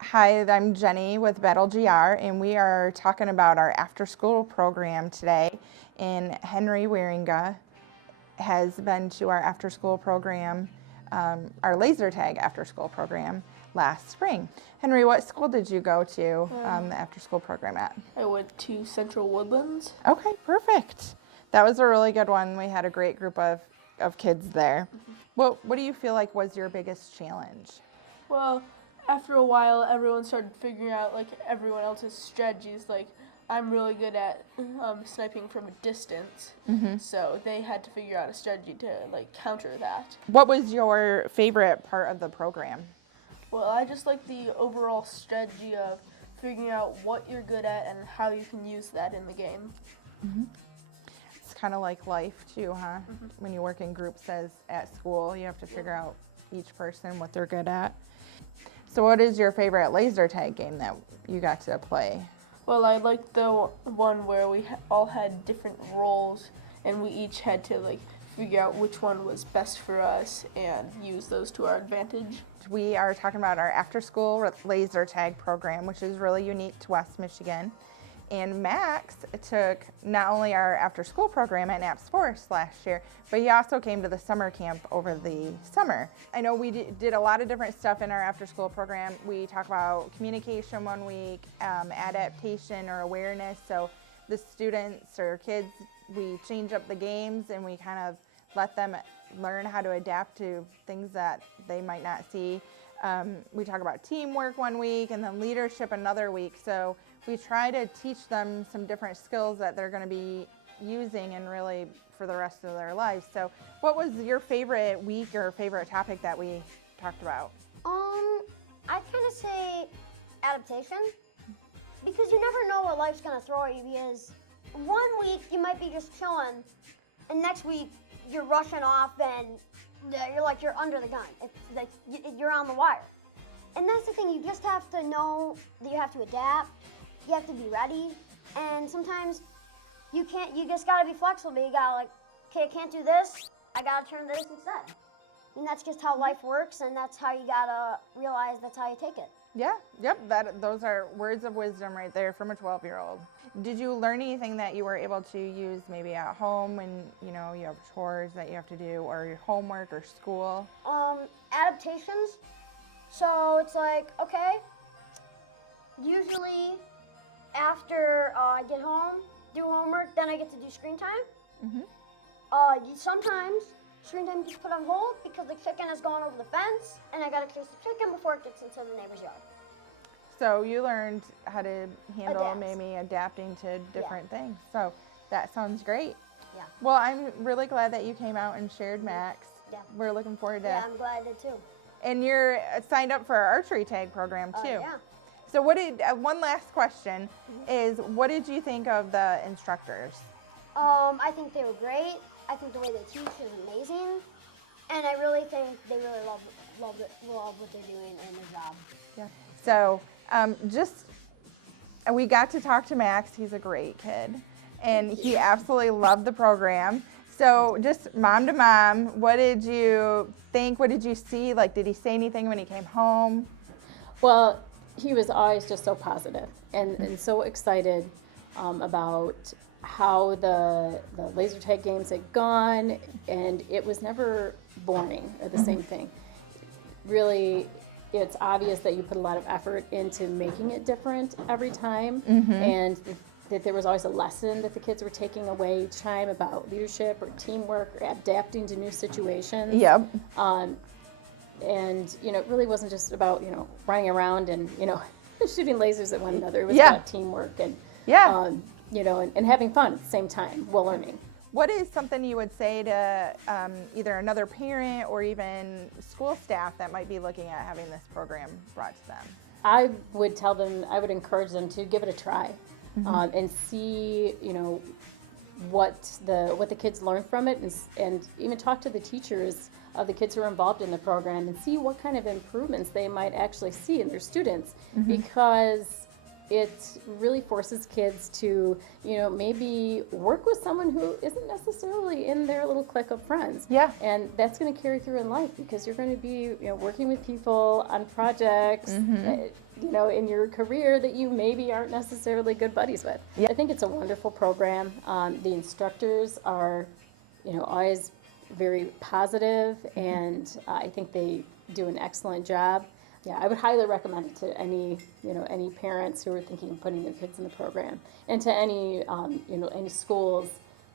Hi, I'm Jenny with Battle GR, and we are talking about our after-school program today. And Henry Wieringa has been to our after-school program, our laser tag after-school program last spring. Henry, what school did you go to the after-school program at? I went to Central Woodlands. Okay, perfect. That was a really good one. We had a great group of kids there. What do you feel like was your biggest challenge? Well, after a while, everyone started figuring out like everyone else's strategies. Like I'm really good at sniping from a distance, so they had to figure out a strategy to like counter that. What was your favorite part of the program? Well, I just like the overall strategy of figuring out what you're good at and how you can use that in the game. It's kind of like life too, huh? When you work in groups as at school, you have to figure out each person what they're good at. So what is your favorite laser tag game that you got to play? Well, I liked the one where we all had different roles, and we each had to like figure out which one was best for us and use those to our advantage. We are talking about our after-school laser tag program, which is really unique to West Michigan. And Max took not only our after-school program at Knapp's Forest last year, but he also came to the summer camp over the summer. I know we did a lot of different stuff in our after-school program. We talk about communication one week, adaptation or awareness. So the students or kids, we change up the games and we kind of let them learn how to adapt to things that they might not see. We talk about teamwork one week and then leadership another week. So we try to teach them some different skills that they're going to be using and really for the rest of their lives. So what was your favorite week or favorite topic that we talked about? I kind of say adaptation, because you never know what life's gonna throw at you. Because one week you might be just chilling, and next week you're rushing off and you're under the gun. It's like you're on the wire. And that's the thing. You just have to know that you have to adapt. You have to be ready, and sometimes you can't. You just gotta be flexible. You gotta like, okay, I can't do this. I gotta turn this instead. And that's just how life works, and that's how you gotta realize that's how you take it. Yeah, yep, those are words of wisdom right there from a 12-year-old. Did you learn anything that you were able to use maybe at home when you have chores that you have to do or your homework or school? Adaptations. So it's like, okay, usually after I get home, do homework, then I get to do screen time. Sometimes screen time gets put on hold because the chicken has gone over the fence, and I gotta chase the chicken before it gets into the neighbor's yard. So you learned how to handle Adapt. maybe adapting to different things. So that sounds great. Yeah. Well, I'm really glad that you came out and shared Max. Yeah. We're looking forward to Yeah, I'm glad I did too. And you're signed up for our archery tag program too. Yeah. So one last question is, what did you think of the instructors? I think they were great. I think the way they teach is amazing, and I really think they really love what they're doing and their job. Yeah. So we got to talk to Max. He's a great kid, and he absolutely loved the program. So just mom to mom, what did you think? What did you see? Like, did he say anything when he came home? Well, he was always just so positive and so excited about how the laser tag games had gone, and it was never boring or the same thing. Really, it's obvious that you put a lot of effort into making it different every time, and that there was always a lesson that the kids were taking away each time about leadership or teamwork or adapting to new situations. Yep. And it really wasn't just about running around and shooting lasers at one another. It was Yeah. about teamwork and Yeah. and having fun at the same time while learning. What is something you would say to either another parent or even school staff that might be looking at having this program brought to them? I would encourage them to give it a try, and see what the kids learn from it, and even talk to the teachers of the kids who are involved in the program and see what kind of improvements they might actually see in their students, because it really forces kids to, maybe work with someone who isn't necessarily in their little clique of friends. Yeah. And that's going to carry through in life because you're going to be, working with people on projects, in your career that you maybe aren't necessarily good buddies with. Yeah. I think it's a wonderful program. The instructors are, always very positive, and I think they do an excellent job. Yeah, I would highly recommend it to any parents who are thinking of putting their kids in the program, and to any any schools,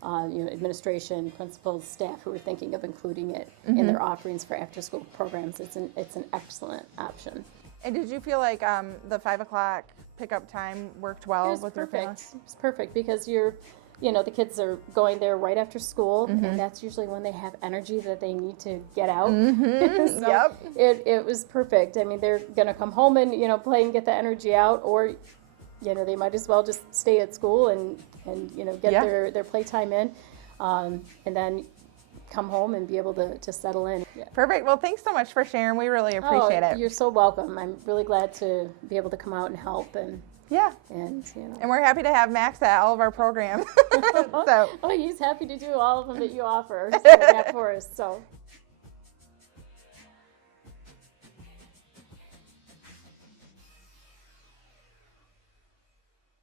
administration, principals, staff who are thinking of including it in their offerings for after-school programs. It's an excellent option. And did you feel like the 5 o'clock pickup time worked well with your family? It's perfect because the kids are going there right after school, and that's usually when they have energy that they need to get out. So Yep. It was perfect. I mean, they're going to come home and, play and get the energy out, or, they might as well just stay at school and get Yeah. their playtime in, and then come home and be able to settle in. Yeah. Perfect. Well, thanks so much for sharing. We really appreciate it. You're so welcome. I'm really glad to be able to come out and help and Yeah. And we're happy to have Max at all of our programs. So he's happy to do all of them that you offer for us. So